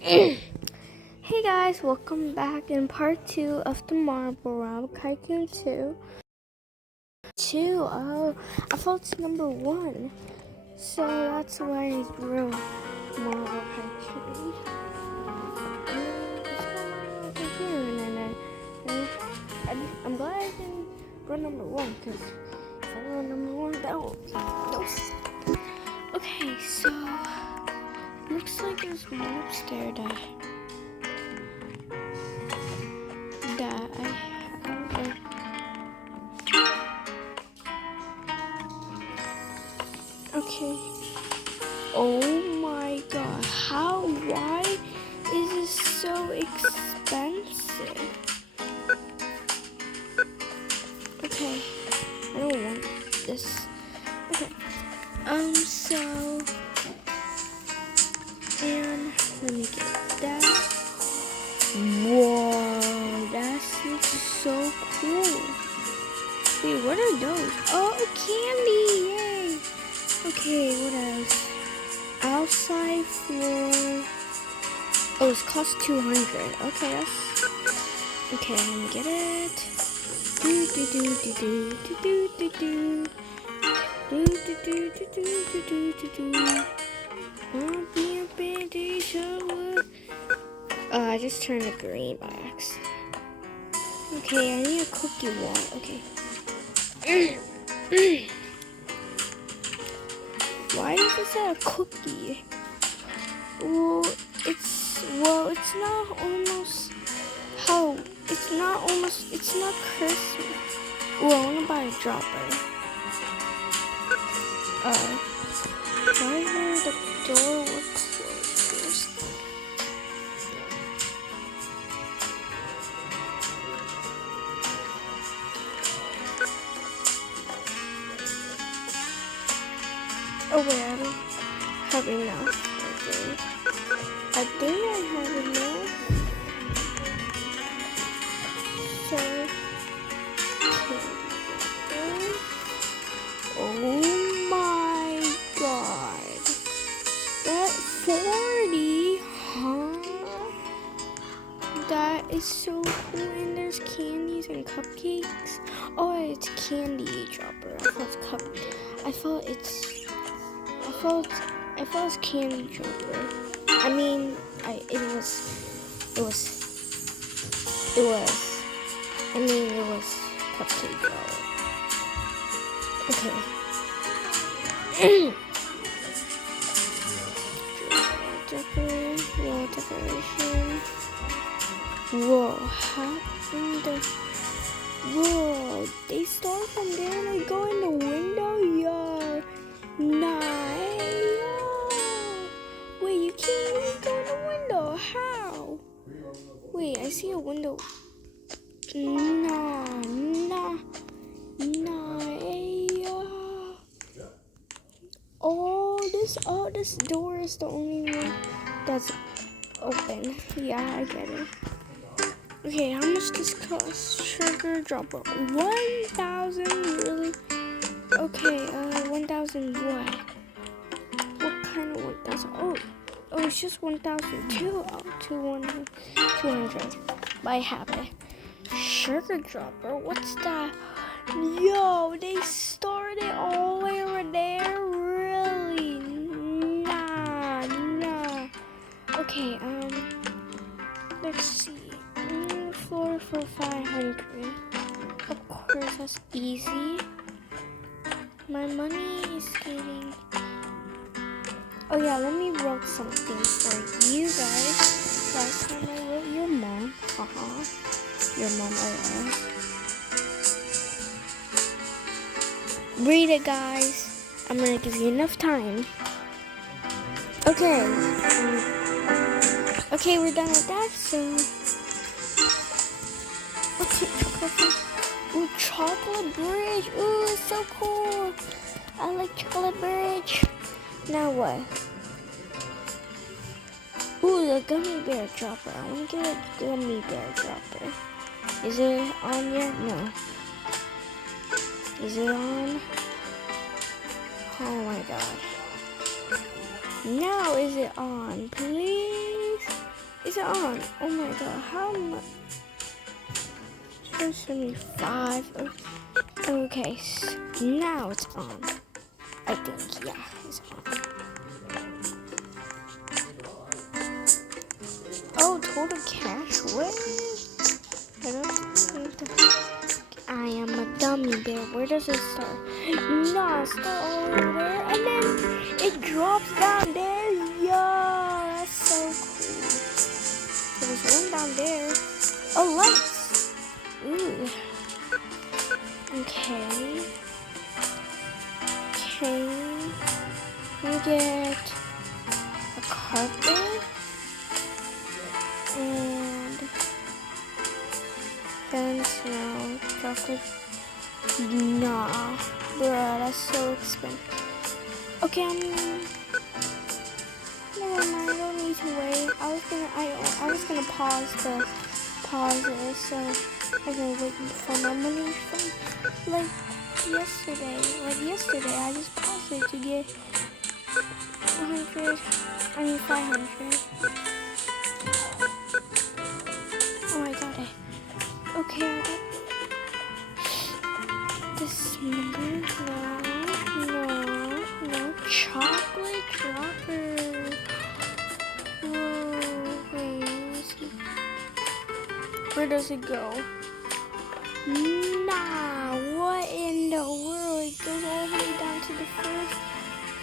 Hey guys, welcome back in part 2 of the Marble Round Tycoon 2. Oh, I thought it's number 1. So that's why I wrote Marble Tycoon. I'm glad I didn't run number 1 because if I run number 1, that would be Okay, so looks like there's mobs there that I have. Okay. Oh my god. Why is this so expensive? Okay. I don't want this. Okay. And let me get that. Whoa, that looks so cool. Wait, what are those? Oh, candy, yay. Okay, what else? Outside floor. Oh, it costs 200. Okay, that's... Okay, let me get it. Do do do do do do do do do do do do do do do do. I just turned it green by accident. Okay, I need a cookie wall. Okay. Why is this a cookie? It's not Christmas. I wanna buy a dropper. Why did the door was closed? Oh wait, I don't have enough. I think I have enough. So, oh my god. That 40, huh? That is so cool. And there's candies and cupcakes. Oh, it's candy dropper. I thought it's candy dropper. I mean, it was cupcake dropper. Okay. Decoration. Whoa, whoa, they start from there and they go in the window? Yo, nice. Wait, you can't even go in the window. How? Wait, I see a window. Nah. This door is the only one that's open. Yeah, I get it. Okay, how much does this cost? Sugar dropper. 1,000? Really? Okay, 1,000 what? What kind of 1,000? Oh, it's just 1,002. Oh, 200. But I have it. Sugar dropper? What's that? Yo, they started all the way over there? Really? Nah. Okay, let's see. Floor for 500. Of course, that's easy. My money is getting... Oh yeah, let me wrote something for you guys. Last time I wrote your mom. Your mom, Read it, guys. I'm gonna give you enough time. Okay. Okay, we're done with that, so... Okay, ooh, chocolate bridge. Ooh, it's so cool. I like chocolate bridge. Now what? Ooh, the gummy bear dropper. I want to get a gummy bear dropper. Is it on yet? No. Is it on? Oh my god. Now is it on, please? Is it on? Oh my god, how much? 75. Okay, now it's on. I think, yeah, it's on. Oh, total cash. What? I am a gummy bear. Where does it start? No, it starts all over there, and then it drops down there. Yo, that's so cool. There's one down there. Oh, lights. Ooh. Okay. We get a carpet and fence. No, chocolate. Nah, bruh, that's so expensive. Okay, never mind. I don't need to wait. I was gonna pause it so I can wait for my money from like yesterday. I just paused it to get 500. Oh, I got it. Okay, I got this number. No. Chocolate dropper. Whoa, wait. Where does it go? Nah, what in the world? It goes all the way down to the first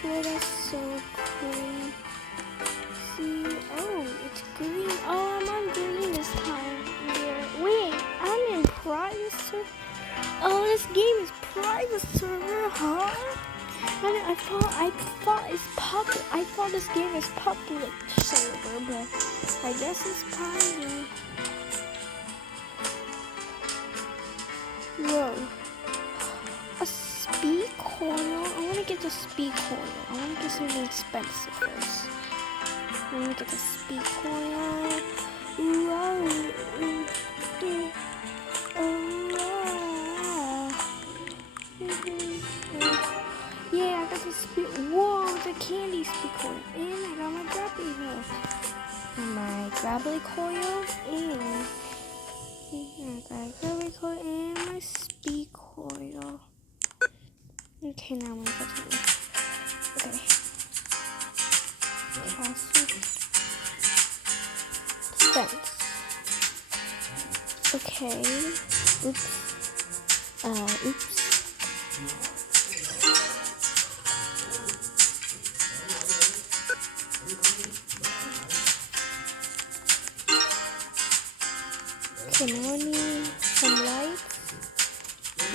floor. That's so cool. See, oh, it's green. Oh, I'm on green this time. Yeah. Wait, I'm in private server. Oh, this game is private server, huh? I thought it's public. I thought this game is public server, but I guess it's private. Whoa. A speed coil? I want to get the speed coil. I want to get something expensive first. I want to get the speed coil. Whoa. Yeah, I got the speed. Whoa, the candy speed coil. And I got my grappling hook. My grappling coil. And I got a grappling coil and my speed coil. Okay, now I'm gonna go to this. Okay. Fence. Okay. Oops. Okay, now I need some lights.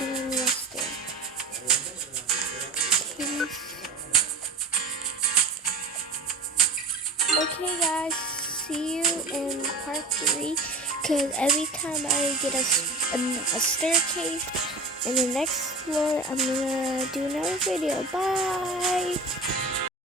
And then we'll stick. Okay guys, see you in part 3, because every time I get a staircase in the next floor, I'm gonna do another video. Bye!